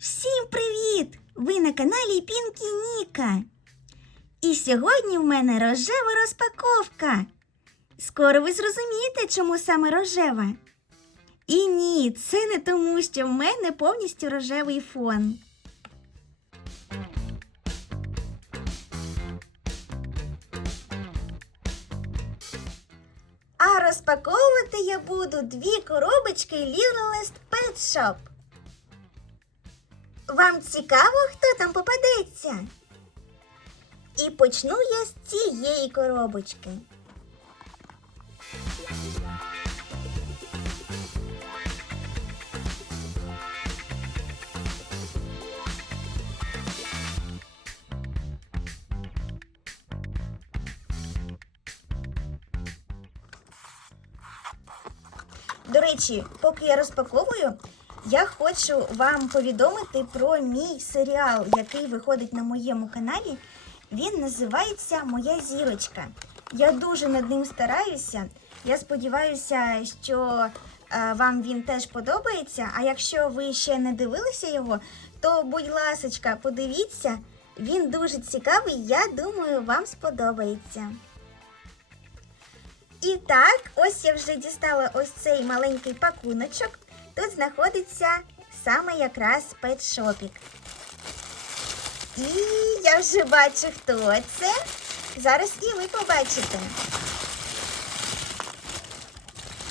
Всім привіт! Ви на каналі Пінкі Ніка. І сьогодні в мене рожева розпаковка. Скоро ви зрозумієте, чому саме рожева. І ні, це не тому, що в мене повністю рожевий фон. А розпаковувати я буду дві коробочки Littlest Pet Shop. Вам цікаво, хто там попадеться? І почну я з цієї коробочки. До речі, поки я розпаковую, я хочу вам повідомити про мій серіал, який виходить на моєму каналі. Він називається Моя зірочка. Я дуже над ним стараюся. Я сподіваюся, що е, вам він теж подобається. А якщо ви ще не дивилися його, то будь ласочка, подивіться. Він дуже цікавий, я думаю, вам сподобається. І так, ось я вже дістала ось цей маленький пакуночок. Тут знаходиться саме якраз петшопік. І я вже бачу, хто це. Зараз і ви побачите.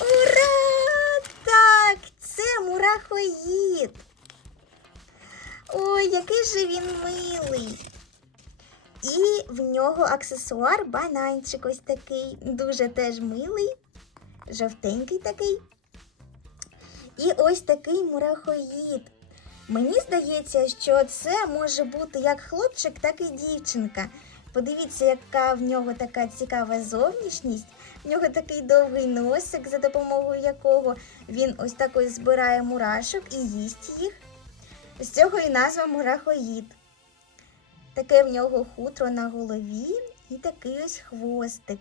Ура! Так, це мурахоїд. Ой, який же він милий. І в нього аксесуар бананчик ось такий. Дуже теж милий, жовтенький такий. І ось такий мурахоїд. Мені здається, що це може бути як хлопчик, так і дівчинка. Подивіться, яка в нього така цікава зовнішність. В нього такий довгий носик, за допомогою якого він ось так ось збирає мурашок і їсть їх. З цього і назва мурахоїд. Таке в нього хутро на голові і такий ось хвостик.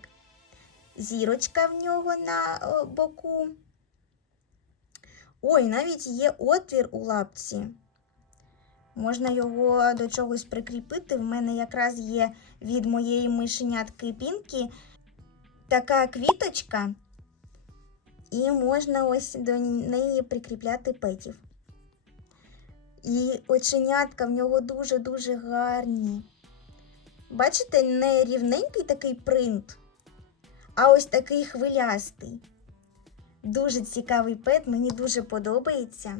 Зірочка в нього на боку. Ой, навіть є отвір у лапці. Можна його до чогось прикріпити. В мене якраз є від моєї мишенятки Пінкі така квіточка, і можна ось до неї прикріпляти петів. І оченятка в нього дуже-дуже гарні. Бачите, не рівненький такий принт, а ось такий хвилястий. Дуже цікавий пет, мені дуже подобається.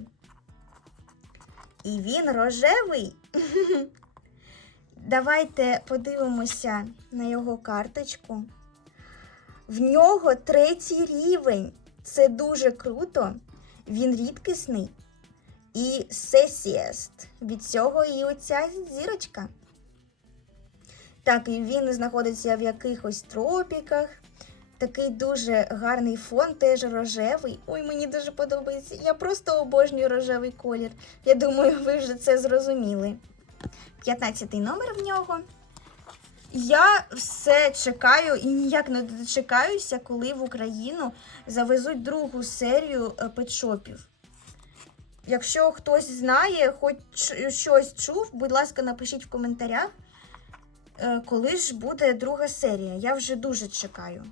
І він рожевий. Давайте подивимося на його карточку. В нього третій рівень. Це дуже круто. Він рідкісний. І сесієст. Від цього і оця зірочка. Так, і він знаходиться в якихось тропіках. Такий дуже гарний фон, теж рожевий. Ой, мені дуже подобається. Я просто обожнюю рожевий колір. Я думаю, ви вже це зрозуміли. 15 номер в нього. Я все чекаю і ніяк не дочекаюся, коли в Україну завезуть другу серію е, петшопів. Якщо хтось знає, хоч щось чув, будь ласка, напишіть в коментарях, е, коли ж буде друга серія. Я вже дуже чекаю.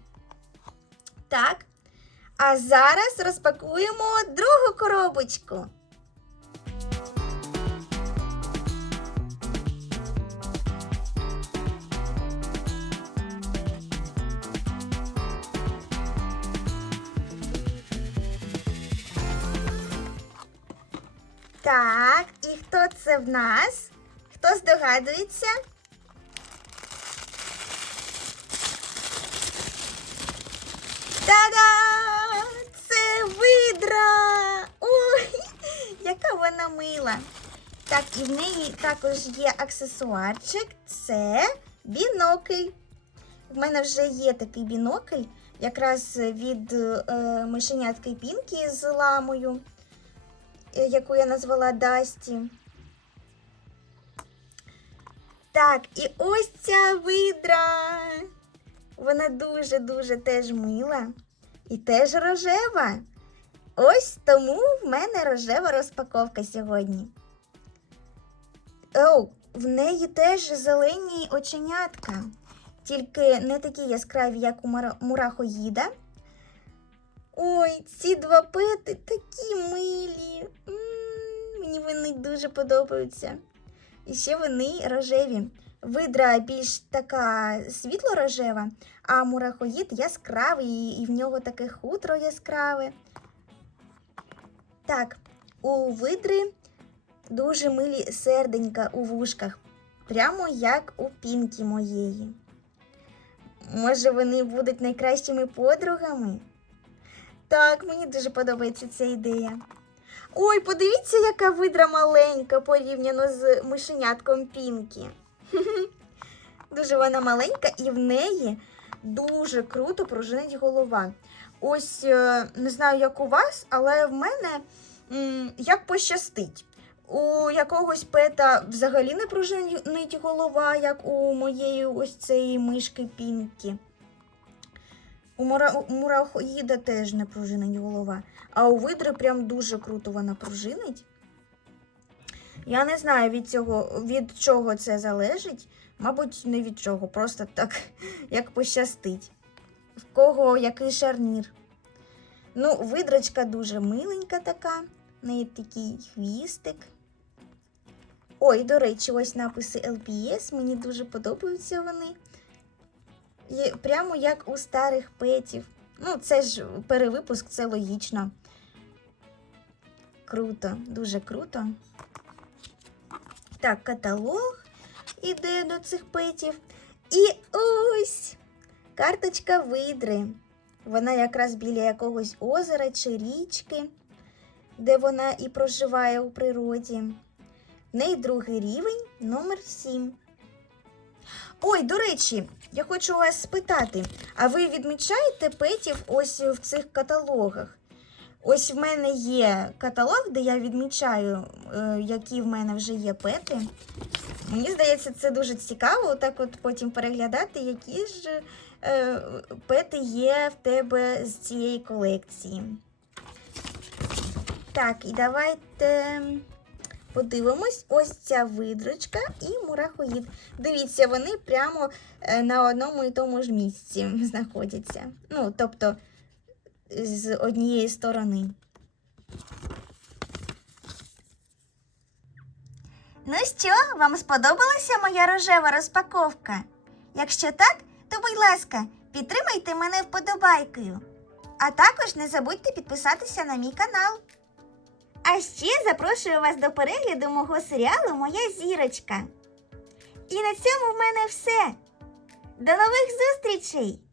Так. А зараз розпакуємо другу коробочку. Так, і хто це в нас? Хто здогадується? Та-да! Це видра! Ой, яка вона мила. Так, і в неї також є аксесуарчик. Це бінокль. В мене вже є такий бінокль, якраз від е, мишенятки Пінкі з ламою, е, яку я назвала Дасті. Так, і ось ця видра. Вона дуже-дуже теж мила і теж рожева. Ось тому в мене рожева розпаковка сьогодні. О, в неї теж зелені оченятка, тільки не такі яскраві, як у мурахоїда. Ой, ці два пети такі милі. Мені вони дуже подобаються. І ще вони рожеві. Видра більш така світло-рожева, а мурахоїд яскравий, і в нього таке хутро яскраве. Так, у видри дуже милі серденька у вушках, прямо як у пінки моєї. Може, вони будуть найкращими подругами? Так, мені дуже подобається ця ідея. Ой, подивіться, яка видра маленька порівняно з мишенятком Пінкі. Дуже вона маленька, і в неї дуже круто пружинить голова. Ось е, не знаю, як у вас, але в мене як пощастить. У якогось пета взагалі не пружинить голова, як у моєї ось цієї мишки Пінкі. У, мурахоїда теж не пружинить голова, а у видри прям дуже круто вона пружинить. Я не знаю від цього, від чого це залежить. Мабуть, не від чого, просто так, як пощастить. В кого який шарнір. Ну, видрочка дуже миленька така, в неї такий хвістик. Ой, до речі, ось написи LPS, мені дуже подобаються вони. Є прямо як у старих петів. Ну, це ж перевипуск, це логічно. Круто, дуже круто. Так, каталог іде до цих петів. І ось карточка видри. Вона якраз біля якогось озера чи річки, де вона і проживає у природі. Неї другий рівень, номер 7. Ой, до речі, я хочу вас спитати, а ви відмічаєте петів ось в цих каталогах? Ось в мене є каталог, де я відмічаю, е, які в мене вже є пети. Мені здається, це дуже цікаво, так от потім переглядати, які ж е, пети є в тебе з цієї колекції. Так, і давайте подивимось. Ось ця видрочка і мурахоїд. Дивіться, вони прямо е, на одному і тому ж місці знаходяться. Ну, тобто, з однієї сторони. Ну що, вам сподобалася моя рожева розпаковка? Якщо так, то будь ласка, підтримайте мене вподобайкою. А також не забудьте підписатися на мій канал. А ще запрошую вас до перегляду мого серіалу Моя зірочка. І на цьому в мене все. До нових зустрічей!